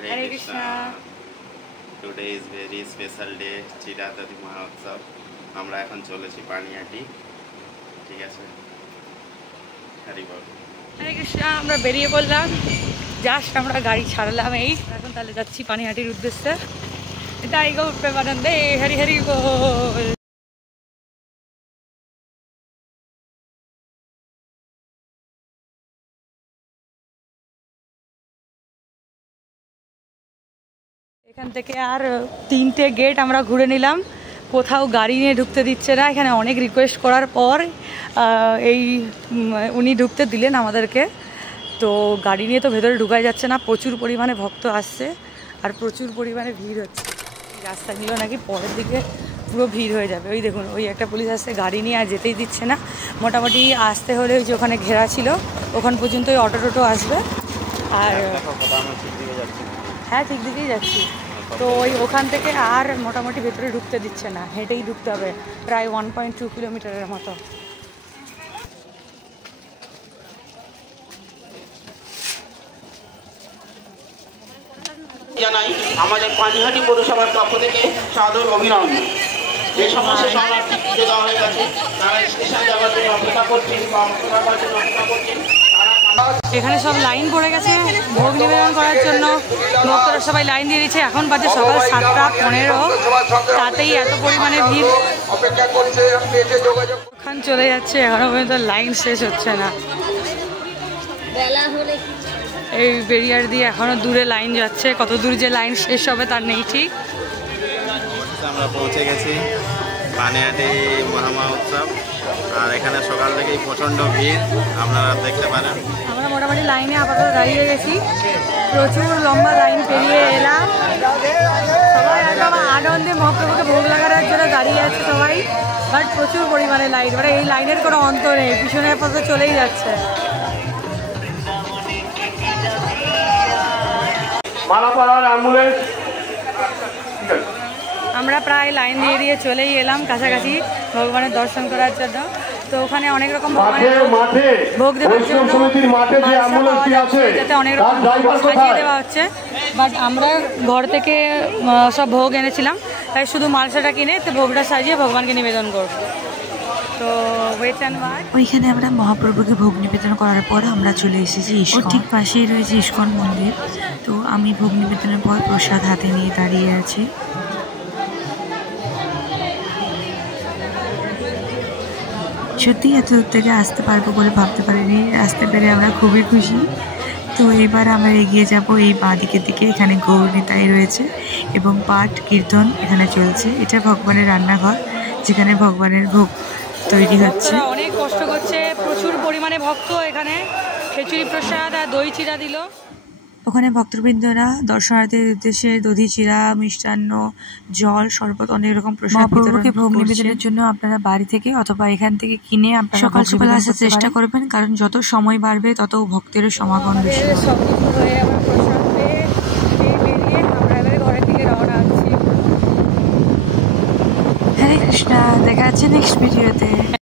Hare Krishna. Today is very special day, চিরাতদি মহোৎসব। আমরা এখন চলেছি পানিহাটি, ঠিক আছে? হরি বল। হরে কৃষ্ণ। আমরা বেরিয়ে পড়লাম, জাস্ট আমরা গাড়ি ছাড়লাম এই এখন, তাহলে যাচ্ছি পানিহাটির উদ্দেশ্যে। তাই গো প্রেমানন্দে হরি হরি বল। এখান থেকে আর 3টে গেট আমরা ঘুরে নিলাম, কোথাও গাড়ি নিয়ে ঢুকতে দিচ্ছে না। এখানে অনেক রিকোয়েস্ট করার পর উনি ঢুকতে দিলেন আমাদেরকে। তো গাড়ি নিয়ে তো ভেতরে ঢুকাই যাচ্ছে না, প্রচুর পরিমাণে ভক্ত আসছে আর প্রচুর পরিমাণে ভিড় হচ্ছে। রাস্তাগুলো নাকি পরের দিকে পুরো ভিড় হয়ে যাবে। ওই দেখুন, ওই একটা পুলিশ আসছে, গাড়ি নিয়ে আর যেতেই দিচ্ছে না। মোটামুটি আসতে হলে ওই যে ওখানে ঘেরা ছিল ওখান পর্যন্ত ওই অটো টোটো আসবে। আর হ্যাঁ, ঠিক দিকেই যাচ্ছি। তো ওই ওখান থেকে আর মোটামুটি ভেতরে ঢুকতে দিচ্ছে না, হেঁটেই ঢুকতে হবে প্রায় 1.2 কিলোমিটারের মতো। জানাই আমাদের পানিহাটি পৌরসভার পক্ষ থেকে সাদর অভিনন্দন। যে সমস্ত শরণার্থী খুঁজে দেওয়া হয়ে গেছে, তারা স্টেশন যাওয়ার জন্য অপেক্ষা করছেন বা অপেক্ষার জন্য অপেক্ষা করছেন। এখানে সব লাইন পড়ে গেছে ভোগ নিবেদন করার জন্য, ভক্তরা সবাই লাইন দিয়ে দিচ্ছে। এখন বাজে সকাল 7:15, তাতেই এত পরিমাণে ভিড়। ওখান চলে যাচ্ছে, এখনো পর্যন্ত লাইন শেষ হচ্ছে না। এই বেরিয়ার দিয়ে এখনো দূরে লাইন যাচ্ছে, কত দূর যে লাইন শেষ হবে তার নেই ঠিক। আমরা পৌঁছে গেছি পানিহাটি মহামহোৎসব, আর এখানে সকাল থেকেই প্রচণ্ড ভিড়, আপনারা দেখতে পারেন। আমরা মোটামুটি লাইনে আপাতত দাঁড়িয়ে গেছি, প্রচুর লম্বা লাইন পেরিয়ে এলাম। সবাই একদম আনন্দে মহাপ্রভুকে ভোগ লাগানোর জন্য দাঁড়িয়ে আছে সবাই, বাট প্রচুর পরিমাণে লাইন, মানে এই লাইনের কোনো অন্ত নেই, পিছনে আপাতত চলেই যাচ্ছে। আমরা প্রায় লাইন দিয়ে দিয়ে চলেই এলাম কাছাকাছি ভগবানের দর্শন করার জন্য। তো ওখানে অনেক রকম ভোগ দেওয়ার জন্য যাতে অনেক রকম সাজিয়ে দেওয়া হচ্ছে, বাট আমরা ঘর থেকে সব ভোগ এনেছিলাম, তাই শুধু মালসাটা কিনে তো ভোগটা সাজিয়ে ভগবানকে নিবেদন করব। তো ওইখানে আমরা মহাপ্রভুকে ভোগ নিবেদন করার পর আমরা চলে এসেছি ইস্কন। ঠিক পাশেই রয়েছে ইস্কন মন্দির। তো আমি ভোগ নিবেদনের পর প্রসাদ হাতে নিয়ে দাঁড়িয়ে আছি। সত্যি এত দূর থেকে আসতে পারবো বলে ভাবতে পারিনি, আসতে পেরে আমরা খুবই খুশি। তো এবার আমরা এগিয়ে যাব এই বাঁ দিকের দিকে। এখানে গৌরনিতাই রয়েছে এবং পাঠ কীর্তন এখানে চলছে। এটা ভগবানের রান্নাঘর, যেখানে ভগবানের ভোগ তৈরি হচ্ছে। অনেক কষ্ট করছে, প্রচুর পরিমাণে ভক্ত। এখানে খিচুড়ি প্রসাদ আর দই চিড়া দিল। ওখানে ভক্তবৃন্দরা দর্শনার্থীদের উদ্দেশ্যে দধি চিড়া, মিষ্টান্ন, জল, শরবত, অনেক রকম প্রসাদ মহাপ্রভুকে ভোগ নিবেদনের জন্য আপনারা বাড়ি থেকে অথবা এখান থেকে কিনে আপনারা সকাল সকাল আসার চেষ্টা করবেন, কারণ যত সময় বাড়বে তত ভক্তের সমাগম বেশি। হরে কৃষ্ণ, দেখা যাচ্ছে নেক্সট ভিডিওতে।